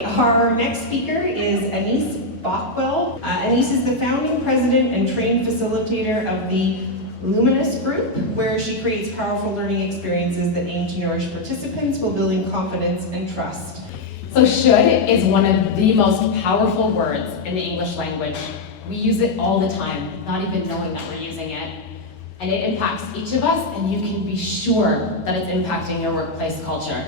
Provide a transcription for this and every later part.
Our next speaker is Anise Bockwell. Anise is the founding president and trained facilitator of the Luminous Group, where she creates powerful learning experiences that aim to nourish participants while building confidence and trust. So should is one of the most powerful words in the English language. We use it all the time, not even knowing that we're using it. And it impacts each of us, and you can be sure that it's impacting your workplace culture.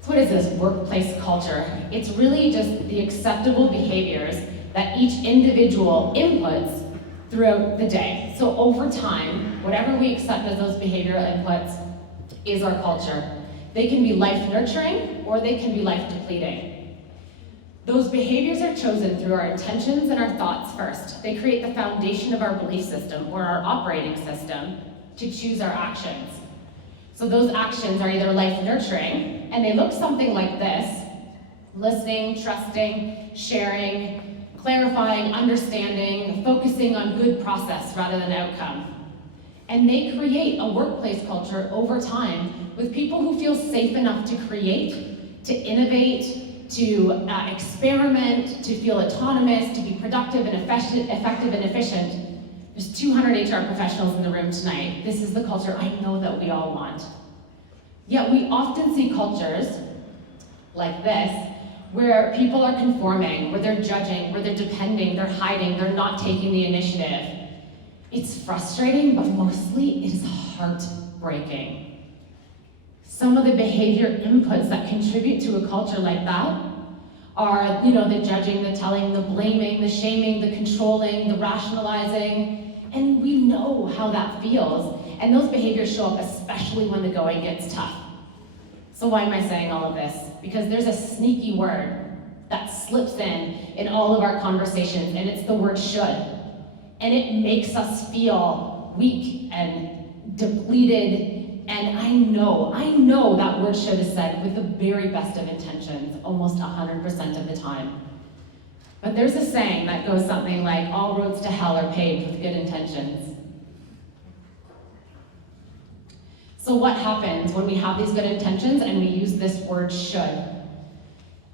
So what is this workplace culture? It's really just the acceptable behaviors that each individual inputs throughout the day. So over time, whatever we accept as those behavioral inputs is our culture. They can be life nurturing or they can be life depleting. Those behaviors are chosen through our intentions and our thoughts first. They create the foundation of our belief system or our operating system to choose our actions. So those actions are either life nurturing, and they look something like this: listening, trusting, sharing, clarifying, understanding, focusing on good process rather than outcome. And they create a workplace culture over time with people who feel safe enough to create, to innovate, to experiment, to feel autonomous, to be productive and effective and efficient. There's 200 HR professionals in the room tonight. This is the culture I know that we all want. Yet we often see cultures like this, where people are conforming, where they're judging, where they're depending, they're hiding, they're not taking the initiative. It's frustrating, but mostly it is heartbreaking. Some of the behavior inputs that contribute to a culture like that are, the judging, the telling, the blaming, the shaming, the controlling, the rationalizing, and we know how that feels. And those behaviors show up especially when the going gets tough. So why am I saying all of this? Because there's a sneaky word that slips in all of our conversations, and it's the word should. And it makes us feel weak and depleted. And I know that word should is said with the very best of intentions, almost 100% of the time. But there's a saying that goes something like, all roads to hell are paved with good intentions. So what happens when we have these good intentions and we use this word should?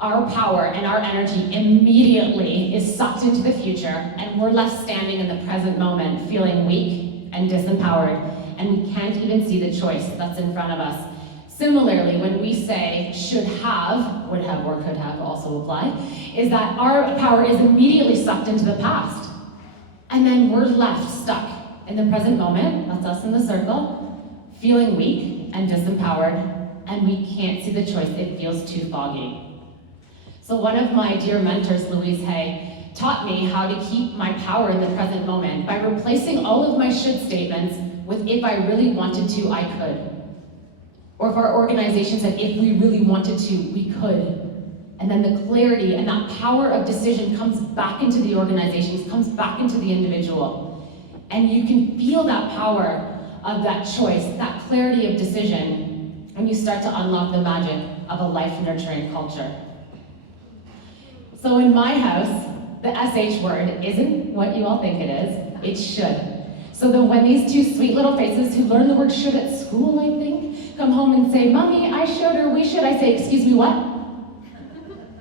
Our power and our energy immediately is sucked into the future, and we're left standing in the present moment feeling weak and disempowered, and we can't even see the choice that's in front of us. Similarly, when we say should have, would have or could have also apply, is that our power is immediately sucked into the past. And then we're left stuck in the present moment, that's us in the circle, feeling weak and disempowered, and we can't see the choice, it feels too foggy. So one of my dear mentors, Louise Hay, taught me how to keep my power in the present moment by replacing all of my should statements with if I really wanted to, I could. Or if our organization said, if we really wanted to, we could. And then the clarity and that power of decision comes back into the organizations, comes back into the individual. And you can feel that power of that choice, that clarity of decision, and you start to unlock the magic of a life-nurturing culture. So in my house, the SH word isn't what you all think it is, it's should. So that when these two sweet little faces who learn the word should at school, I think, come home and say, Mommy, I should or we should, I say, excuse me, what?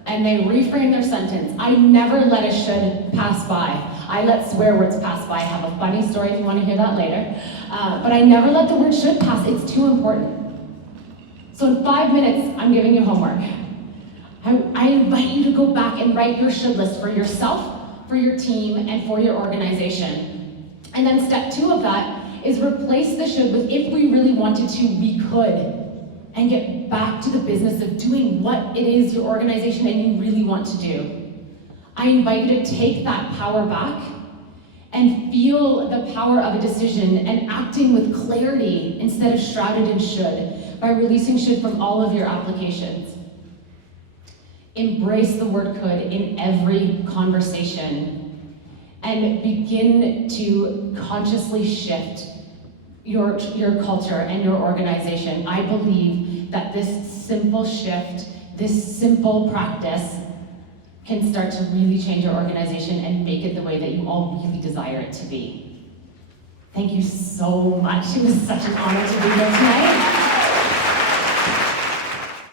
And they reframe their sentence. I never let a should pass by. I let swear words pass by. I have a funny story if you want to hear that later. But I never let the word should pass, it's too important. So in 5 minutes, I'm giving you homework. I invite you to go back and write your should list for yourself, for your team, and for your organization. And then step 2 of that is replace the should with if we really wanted to, we could. And get back to the business of doing what it is your organization and you really want to do. I invite you to take that power back and feel the power of a decision and acting with clarity instead of shrouded in should by releasing should from all of your applications. Embrace the word could in every conversation and begin to consciously shift your culture and your organization. I believe that this simple shift, this simple practice can start to really change your organization and make it the way that you all really desire it to be. Thank you so much. It was such an honor to be here tonight.